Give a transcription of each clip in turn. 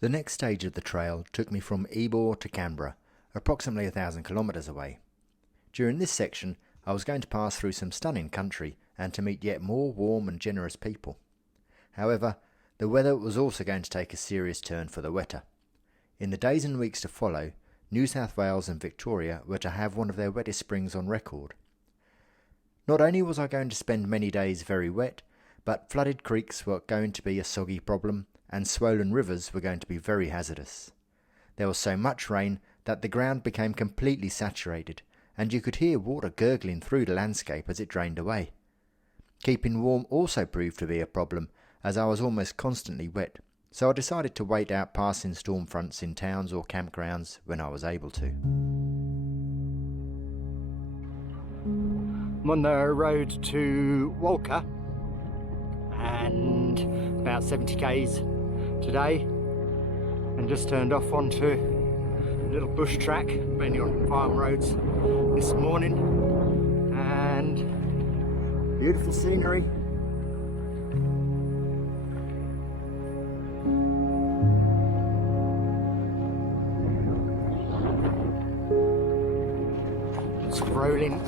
The next stage of the trail took me from Ebor to Canberra, approximately 1,000 kilometres away. During this section, I was going to pass through some stunning country and to meet yet more warm and generous people. However, the weather was also going to take a serious turn for the wetter. In the days and weeks to follow, New South Wales and Victoria were to have one of their wettest springs on record. Not only was I going to spend many days very wet, but flooded creeks were going to be a soggy problem, and swollen rivers were going to be very hazardous. There was so much rain that the ground became completely saturated, and you could hear water gurgling through the landscape as it drained away. Keeping warm also proved to be a problem, as I was almost constantly wet, so I decided to wait out passing storm fronts in towns or campgrounds when I was able to. I'm on the road to Walcha and about 70 k's today, and just turned off onto a little bush track, mainly on farm roads this morning, and beautiful scenery. It's rolling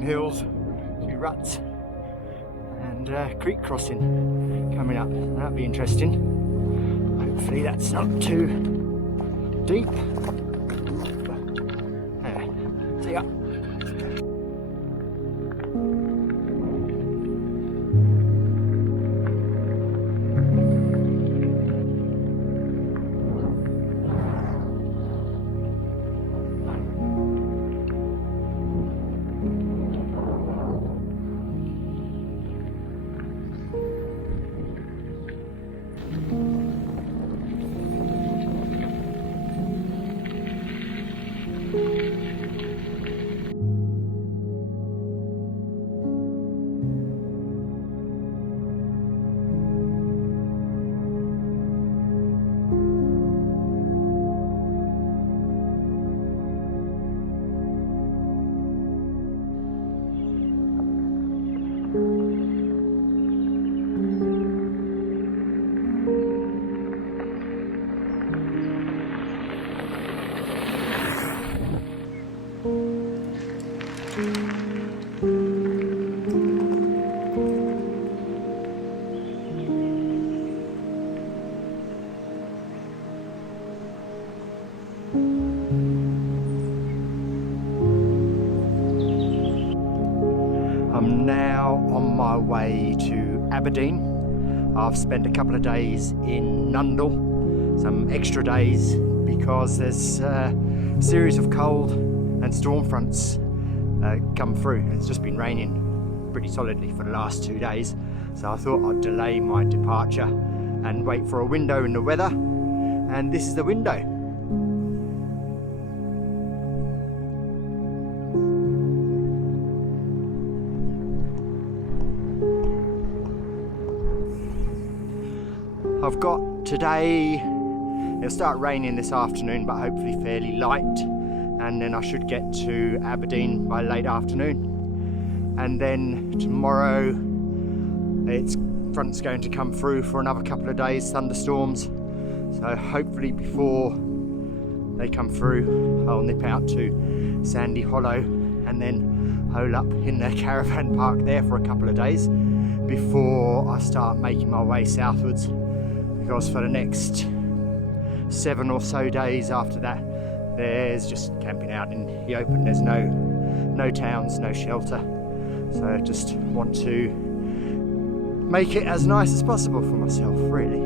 hills, a few ruts, and creek crossing coming up. That'll be interesting. Hopefully that's not too deep. See ya. I'm now on my way to Aberdeen. I've spent a couple of days in Nundle, some extra days because there's a series of cold and storm fronts come through. It's just been raining pretty solidly for the last 2 days, so I thought I'd delay my departure and wait for a window in the weather, and this is the window. I've got today, it'll start raining this afternoon, but hopefully fairly light, and then I should get to Aberdeen by late afternoon. And then tomorrow, its front's going to come through for another couple of days, thunderstorms. So hopefully before they come through, I'll nip out to Sandy Hollow and then hole up in the caravan park there for a couple of days before I start making my way southwards. Because for the next 7 or so days after that, there's just camping out in the open. There's no towns, no shelter. So I just want to make it as nice as possible for myself, really.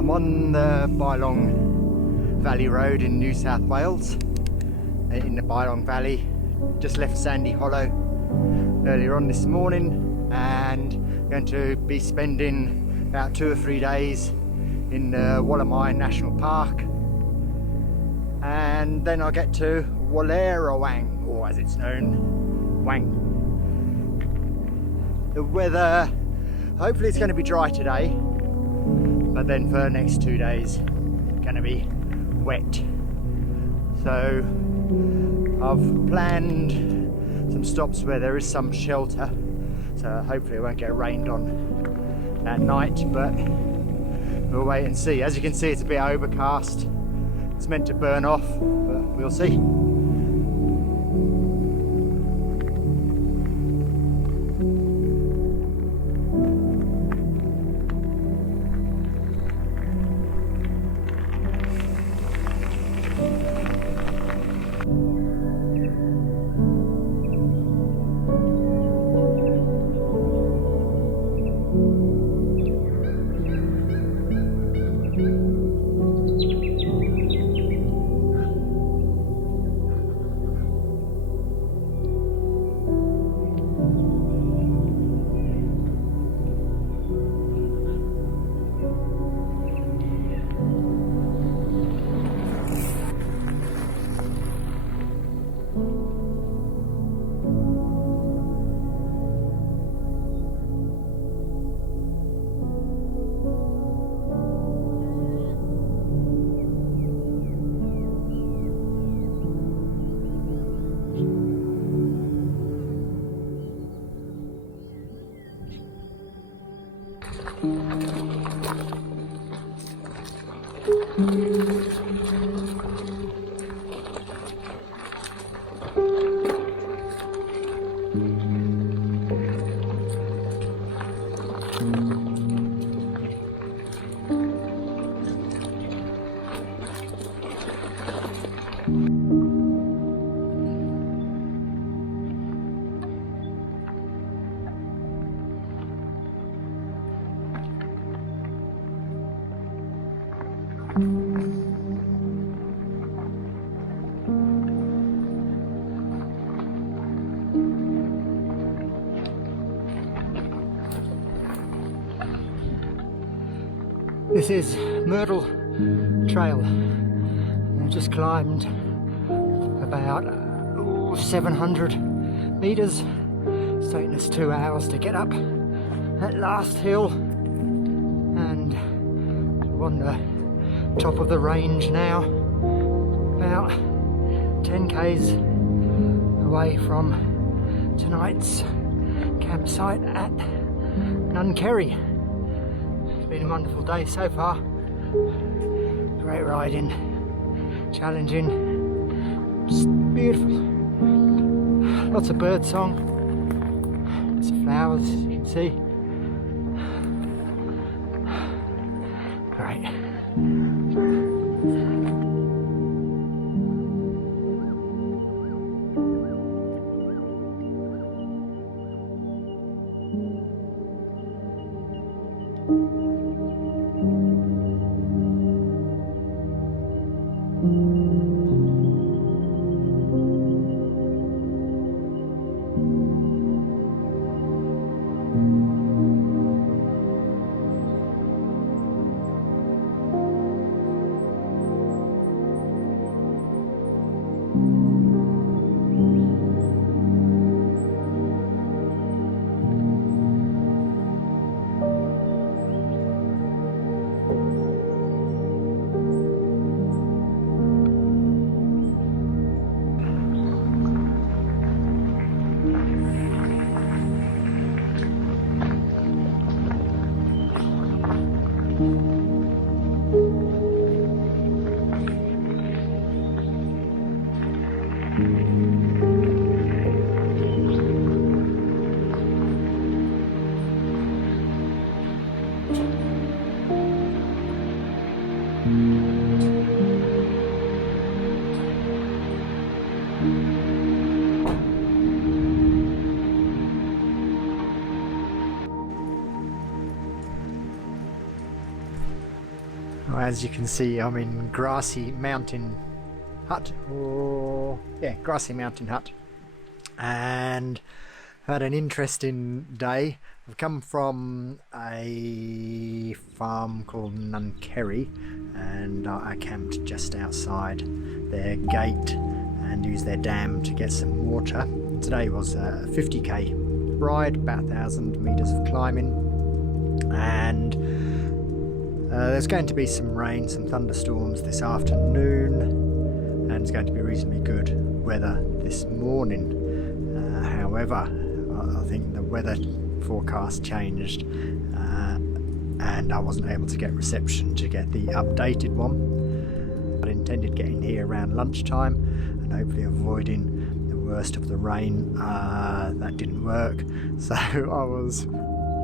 I'm on the Bylong Valley Road in New South Wales, in the Bylong Valley. Just left Sandy Hollow earlier on this morning, and going to be spending about 2 or 3 days in Walcha National Park, and then I'll get to Walcha, or as it's known, Wang. The weather, hopefully it's going to be dry today, but then for the next 2 days going to be wet. So I've planned some stops where there is some shelter, so hopefully it won't get rained on at night, but we'll wait and see. As you can see, it's a bit overcast. It's meant to burn off, but we'll see. This is Myrtle Trail. I've just climbed about 700 meters. It's taken us 2 hours to get up that last hill, and we're on the top of the range now, about 10 k's away from tonight's campsite at Nunkerry. Been a wonderful day so far. Great riding, challenging, just beautiful. Lots of bird song, lots of flowers, as you can see. Great. As you can see, I'm in Grassy Mountain Hut, Grassy Mountain Hut, and I've had an interesting day. I've come from a farm called Nunkerry, and I camped just outside their gate and used their dam to get some water. Today was a 50k ride, about 1,000 metres of climbing, and there's going to be some rain, some thunderstorms this afternoon, and it's going to be reasonably good weather this morning. However, I think the weather forecast changed, and I wasn't able to get reception to get the updated one. I intended getting here around lunchtime and hopefully avoiding the worst of the rain. That didn't work, so I was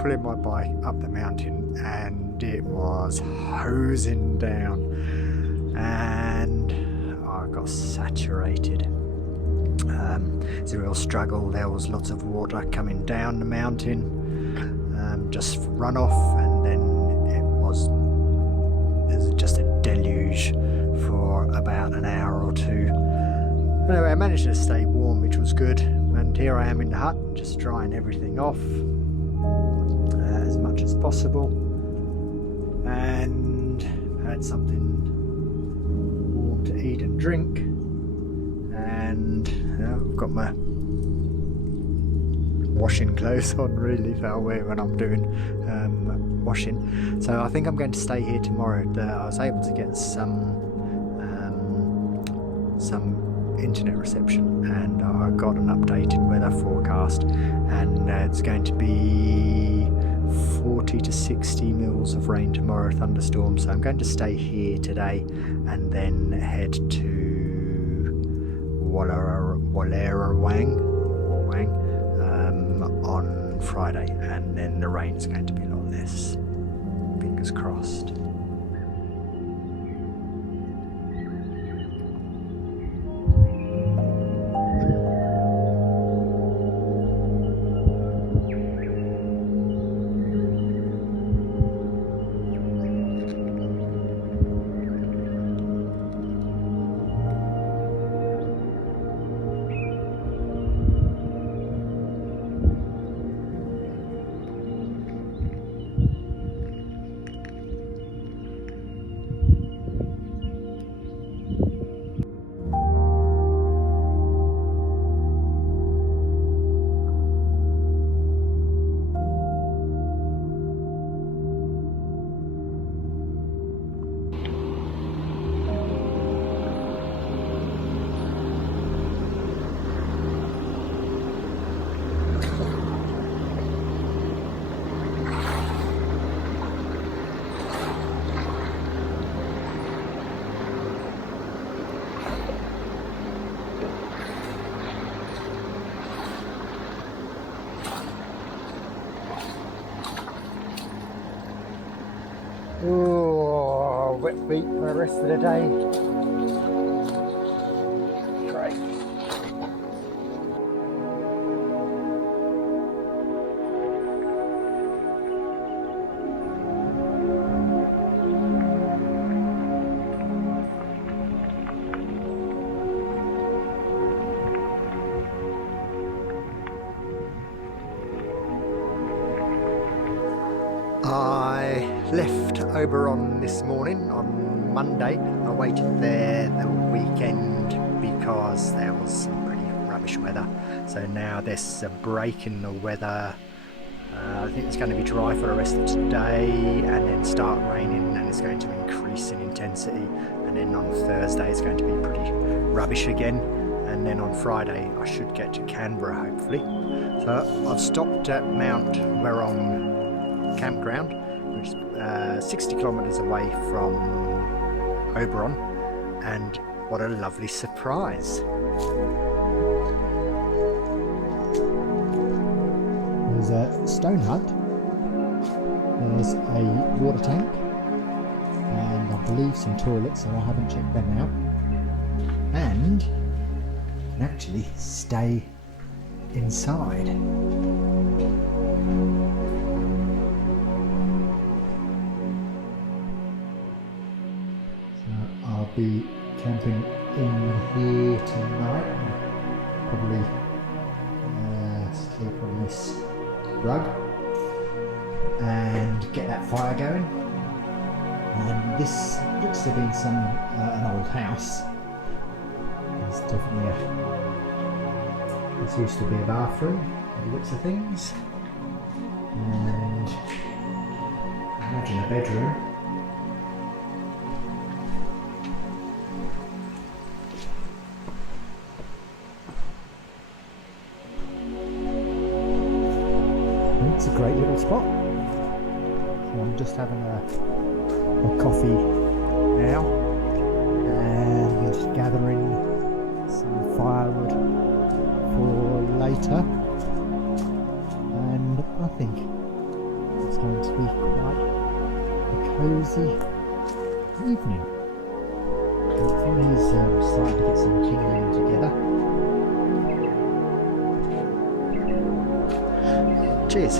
pulling my bike up the mountain and it was hosing down, and I got saturated. It's a real struggle. There was lots of water coming down the mountain, just runoff, and then it was just a deluge for about an hour or two. Anyway, I managed to stay warm, which was good, and here I am in the hut, just drying everything off as much as possible, and had something warm to eat and drink, and I've got my washing clothes on, really, that I wear when I'm doing washing. So I think I'm going to stay here tomorrow. I was able to get some internet reception, and I got an updated weather forecast, and it's going to be 40 to 60 mils of rain tomorrow, thunderstorms. So I'm going to stay here today and then head to Wang on Friday, and then the rain's going to be a lot less. Fingers crossed. Oh, wet feet for the rest of the day. Great. I left Oberon this morning on Monday. I waited there the weekend because there was some pretty rubbish weather. So now there's a break in the weather. I think it's going to be dry for the rest of today and then start raining, and it's going to increase in intensity. And then on Thursday it's going to be pretty rubbish again. And then on Friday I should get to Canberra, hopefully. So I've stopped at Mount Meron campground, which is 60 kilometres away from Oberon, and what a lovely surprise. There's a stone hut, there's a water tank, and I believe some toilets, so I haven't checked them out, and and actually stay inside. So I'll be camping in here tonight, probably sleep on this rug and get that fire going. And this looks to be an old house. It's definitely this used to be a bathroom by the looks of things, and imagine a bedroom. It's a great little spot. So I'm just having a coffee now and gathering some firewood for later, and I think it's going to be quite a cosy evening. Hopefully he's starting to get some kindling together. Cheers.